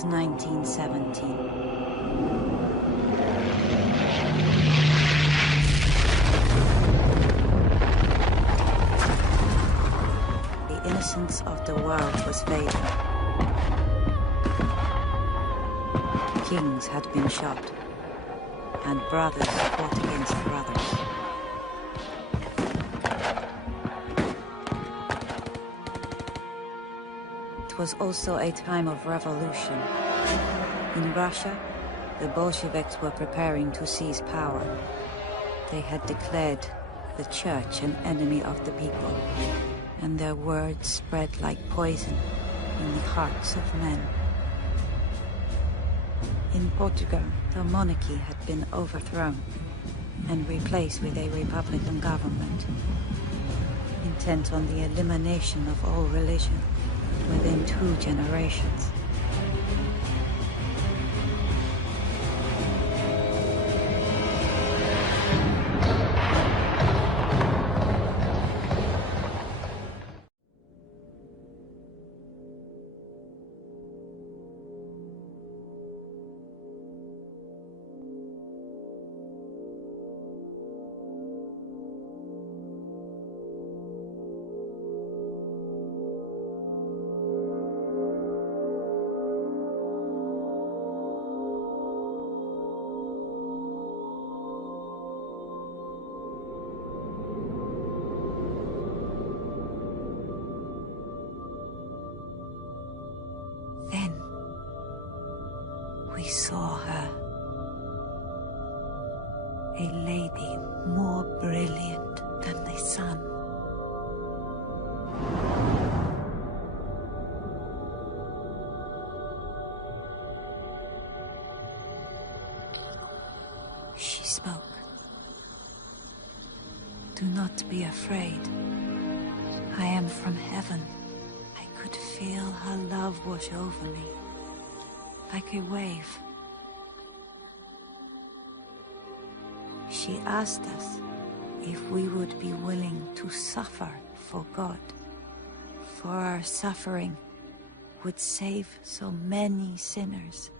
was 1917. The innocence of the world was fading. Kings had been shot, and brothers fought against brothers. It was also a time of revolution. In Russia, the Bolsheviks were preparing to seize power. They had declared the church an enemy of the people, and their words spread like poison in the hearts of men. In Portugal, the monarchy had been overthrown and replaced with a republican government, intent on the elimination of all religion within 2 generations. Then we saw her, a lady more brilliant than the sun. She spoke. Do not be afraid. I am from heaven. I could feel her love wash over me, like a wave. She asked us if we would be willing to suffer for God, for our suffering would save so many sinners.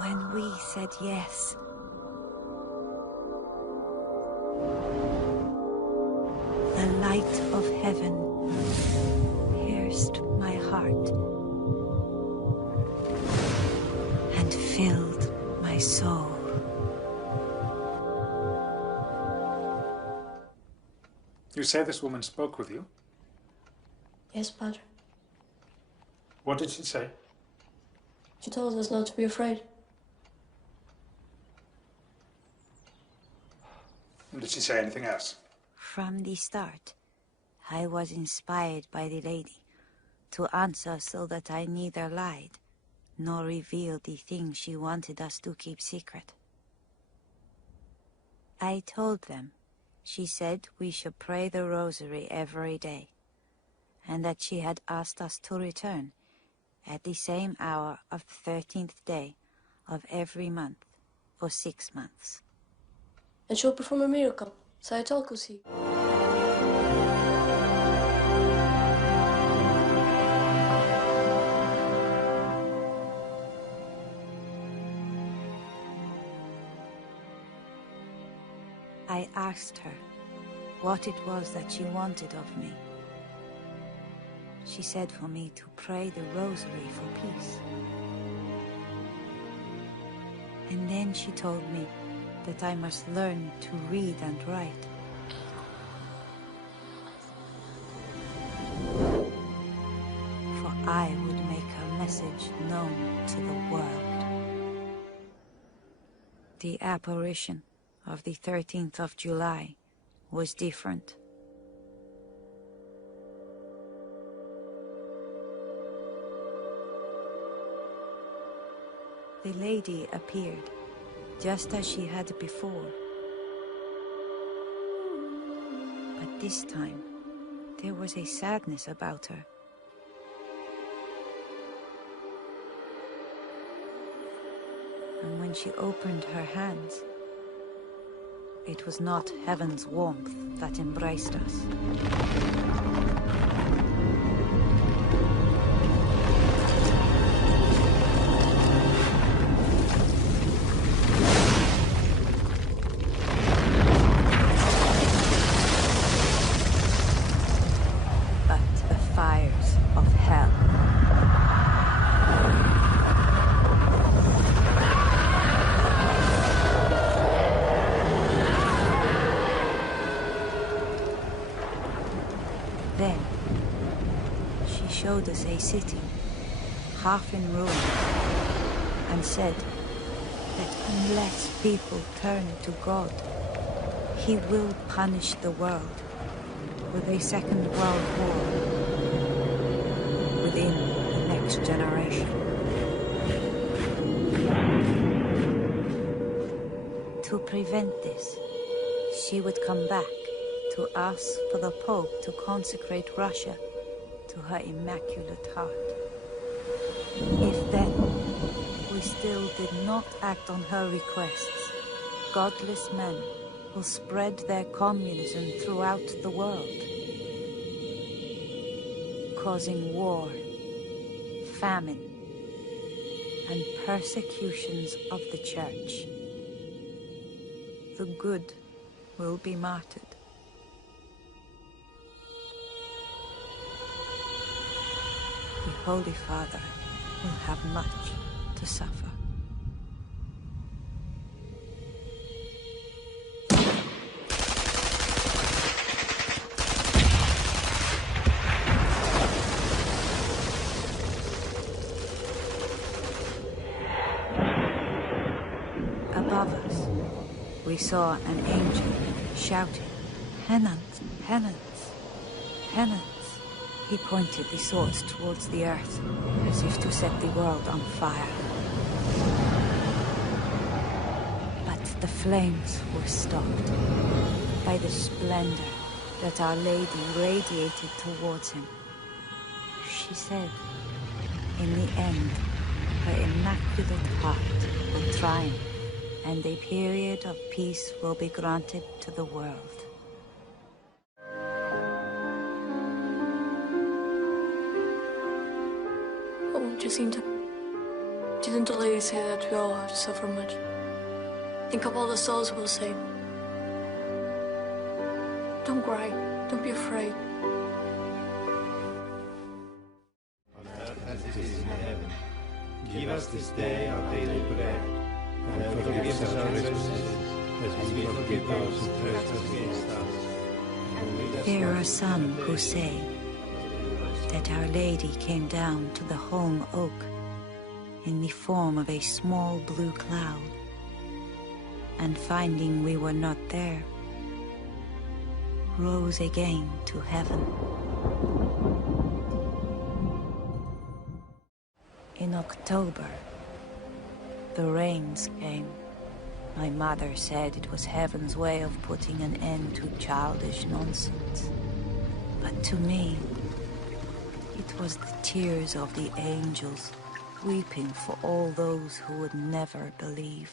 When we said yes, the light of heaven pierced my heart and filled my soul. You say this woman spoke with you? Yes, Padre. What did she say? She told us not to be afraid. And did she say anything else? From the start, I was inspired by the lady to answer so that I neither lied nor revealed the things she wanted us to keep secret. I told them she said we should pray the rosary every day, and that she had asked us to return at the same hour of the 13th day of every month for 6 months. And she'll perform a miracle. So I told Kusi. I asked her what it was that she wanted of me. She said for me to pray the rosary for peace. And then she told me that I must learn to read and write. For I would make her message known to the world. The apparition of the 13th of July was different. The lady appeared, just as she had before. But this time, there was a sadness about her. And when she opened her hands, it was not heaven's warmth that embraced us. showed us a city, half in ruin, and said that unless people turn to God, he will punish the world with a second world war within the next generation. To prevent this, she would come back to ask for the Pope to consecrate Russia to her Immaculate Heart. If then we still did not act on her requests, godless men will spread their communism throughout the world, causing war, famine, and persecutions of the Church. The good will be martyred. The Holy Father will have much to suffer. Above us, we saw an angel shouting, "Penance, penance, penance." He pointed the swords towards the earth, as if to set the world on fire. But the flames were stopped by the splendor that Our Lady radiated towards him. She said, in the end, her Immaculate Heart will triumph, and a period of peace will be granted to the world. Didn't the lady say that we all have to suffer much? Think of all the souls we'll save. Don't cry. Don't be afraid. On earth as it is in heaven, give us this day our daily bread, and forgive us our trespasses, as we forgive those who trespass against us. And lead us There not are some who say that Our Lady came down to the Holm Oak in the form of a small blue cloud, and finding we were not there, rose again to heaven. In October, the rains came. My mother said it was heaven's way of putting an end to childish nonsense. But to me, it was the tears of the angels weeping for all those who would never believe.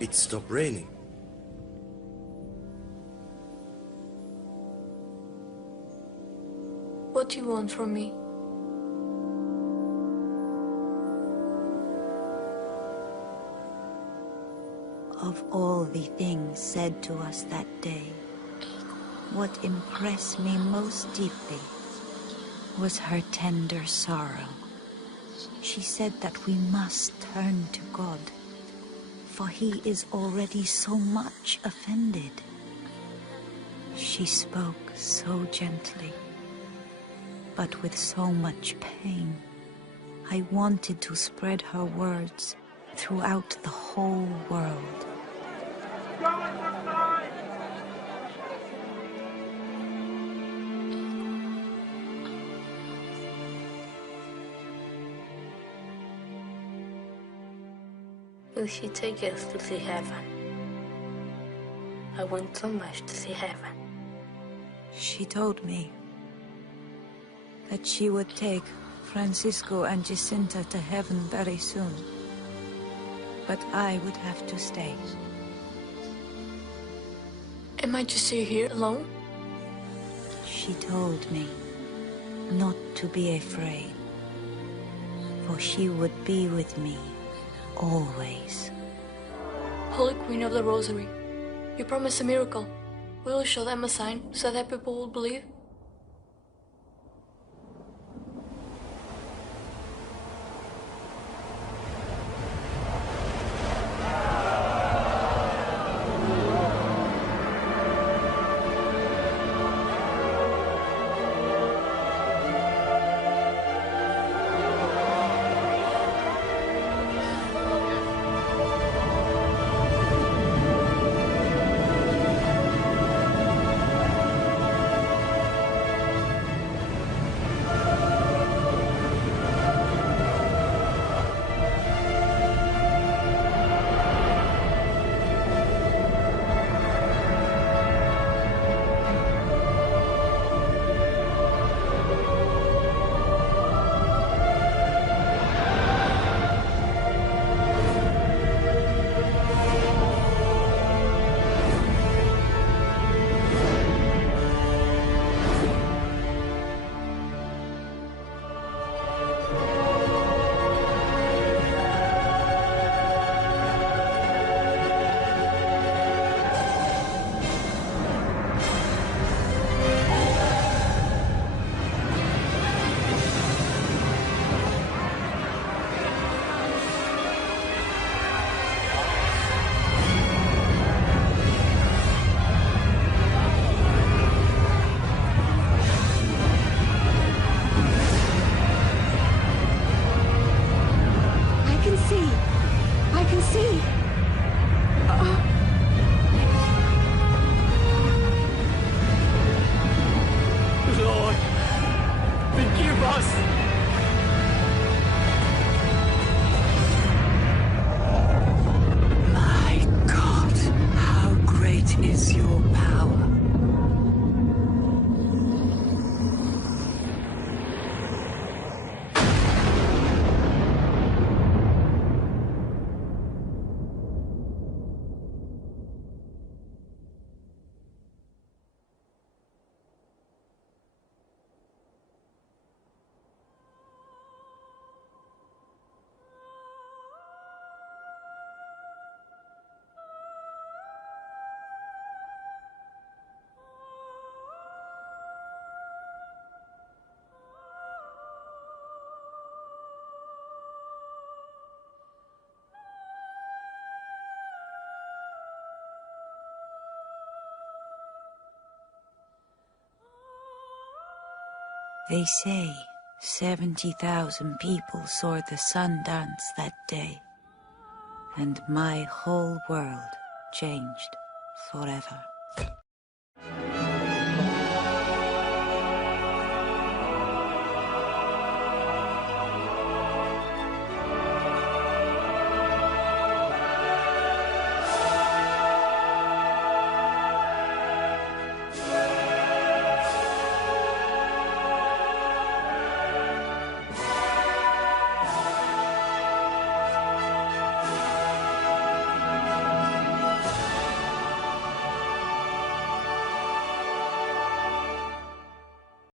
It stopped raining. What do you want from me? Of all the things said to us that day, what impressed me most deeply was her tender sorrow. She said that we must turn to God, for he is already so much offended. She spoke so gently, but with so much pain. I wanted to spread her words throughout the whole world. Will she take us to see heaven? I want so much to see heaven. She told me that she would take Francisco and Jacinta to heaven very soon. But I would have to stay. Am I just here alone? She told me not to be afraid, for she would be with me always. Holy Queen of the Rosary, you promised a miracle. Will you show them a sign so that people will believe? They say 70,000 people saw the sun dance that day, and my whole world changed forever.